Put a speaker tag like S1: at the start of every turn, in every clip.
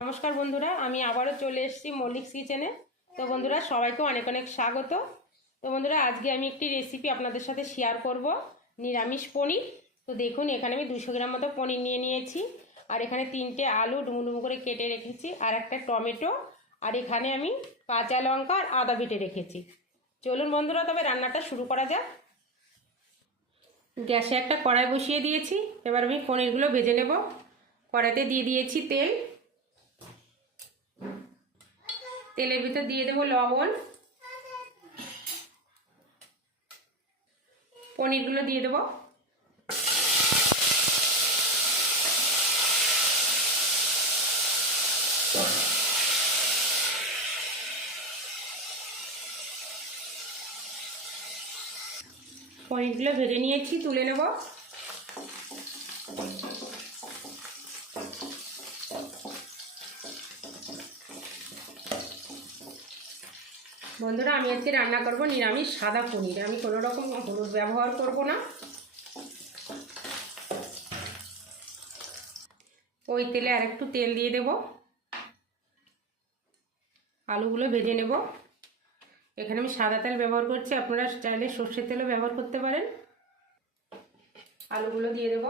S1: নমস্কার বন্ধুরা, আমি আবারও চলে এসেছি মল্লিক্স কিচেনে। তো বন্ধুরা, সবাইকে অনেক অনেক স্বাগত। তো বন্ধুরা, আজকে আমি একটি রেসিপি আপনাদের সাথে শেয়ার করব, নিরামিষ পনির। তো দেখুন, এখানে আমি দুশো গ্রাম মতো পনির নিয়ে নিয়েছি। আর এখানে তিনটে আলু ডুমু ডুমু করে কেটে রেখেছি, আর একটা টমেটো। আর এখানে আমি কাঁচা লঙ্কা আর আদা বেটে রেখেছি। চলুন বন্ধুরা, তবে রান্নাটা শুরু করা যাক। গ্যাসে একটা কড়াই বসিয়ে দিয়েছি। এবার আমি পনিরগুলো ভেজে নেব। কড়াইতে দিয়ে দিয়েছি তেল। তেলের ভিতর দিয়ে দেবো লবণ। পনিরগুলো দিয়ে দেবো। পনিরগুলো ভেজে নিয়েছি তুলে নেব। বন্ধুরা, আমি আজকে রান্না করব নিরামিষ সাদা পনির। আমি কোনো রকম হলুদ ব্যবহার করব না। ওই তেলে আর একটু তেল দিয়ে দেব। আলুগুলো ভেজে নেব। এখানে আমি সাদা তেল ব্যবহার করছি। আপনারা চাইলে সর্ষের তেলও ব্যবহার করতে পারেন। আলুগুলো দিয়ে দেব।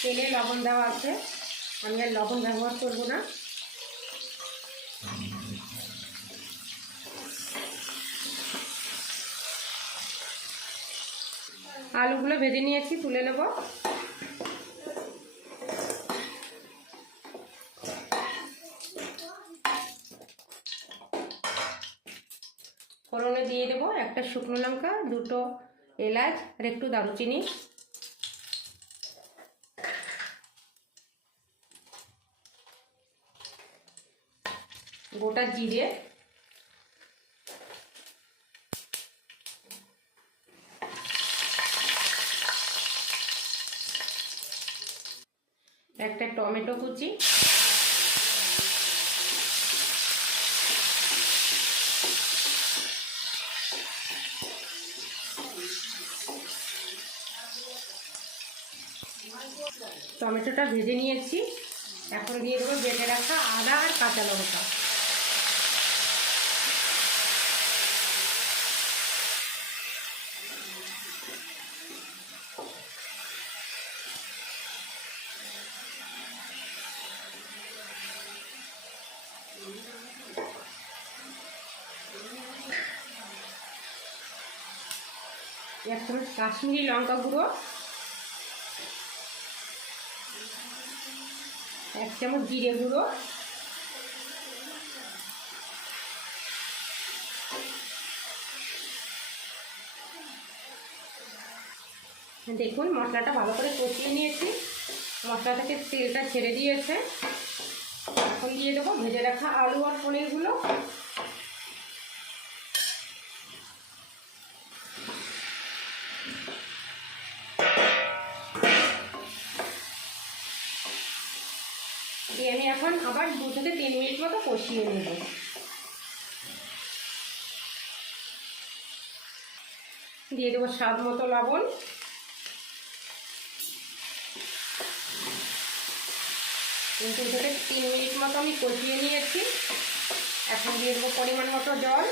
S1: তেলে লবণ দেওয়া আছে। আমি আর লবণ ব্যবহার করব না। আলুগুলো ভেজে নিয়েছি, তুলে নেব। ফোড়নে দিয়ে দেবো একটা শুকনো লঙ্কা, দুটো এলাচ, আর একটু দারুচিনি। গোটা জিরে। একটা টমেটো কুচি। টমেটোটা ভেজে নিয়েছি। এখন দিয়ে দেবো বেটে রাখা আদা আর কাঁচা লঙ্কা। এক কাশ্মীরি লঙ্কা গুঁড়ো। এক চামচ জিরে গুঁড়ো। দেখুন, মশলাটা ভালো করে কষিয়ে নিয়েছি। মশলা থেকে তেলটা ছেড়ে দিয়েছে। এখন দিয়ে দেবো ভেজে রাখা আলু আর পনিরগুলো। আমি এখন আবার দু থেকে তিন মিনিট মতো কষিয়ে নেব। দিয়ে দেবো স্বাদ মতো লবণ। দু তিন মিনিট মতো আমি কষিয়ে নিয়েছি। এখন দিয়ে দেবো পরিমাণ মতো জল।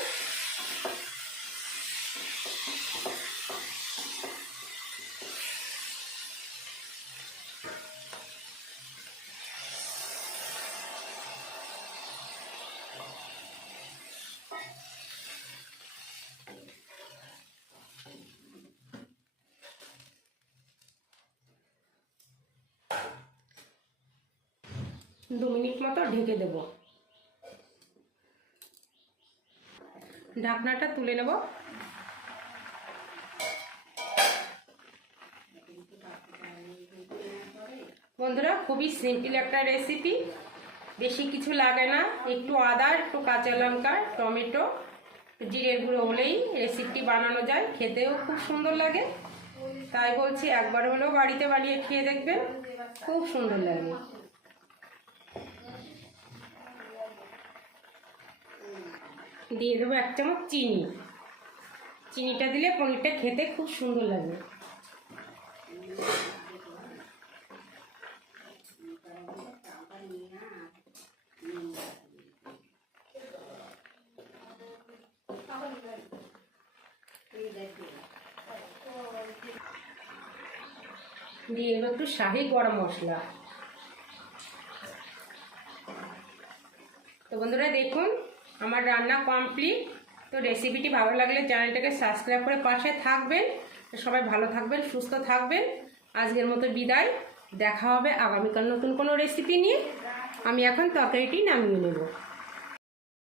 S1: দু মিনিট মতো ঢেকে দেব। ঢাকনাটা তুলে নেব। বন্ধুরা, খুবই সিম্পল একটা রেসিপি বেশি কিছু লাগে না। একটু আদা, একটু কাঁচা লঙ্কা, টমেটো জিরের গুঁড়ো হলেই রেসিপিটি বানানো যায়। খেতেও খুব সুন্দর লাগে। তাই বলছি, একবার হলেও বাড়িতে বানিয়ে খেয়ে দেখবেন। খুব সুন্দর লাগে। দিয়ে দেবো এক চামচ চিনি। চিনিটা দিলে পনিরটা খেতে খুব সুন্দর লাগে। দিয়ে দেবো একটু শাহি গরম মশলা। তো বন্ধুরা দেখুন আমার রান্না কমপ্লিট তো রেসিপিটি ভালো লাগলে চ্যানেলটাকে সাবস্ক্রাইব করে পাশে থাকবেন। সবাই ভালো থাকবেন, সুস্থ থাকবেন। আজকের মতো বিদায়। দেখা হবে আগামীকাল নতুন কোনো রেসিপি নিয়ে। আমি এখন তরকারিটি নামিয়ে নেব।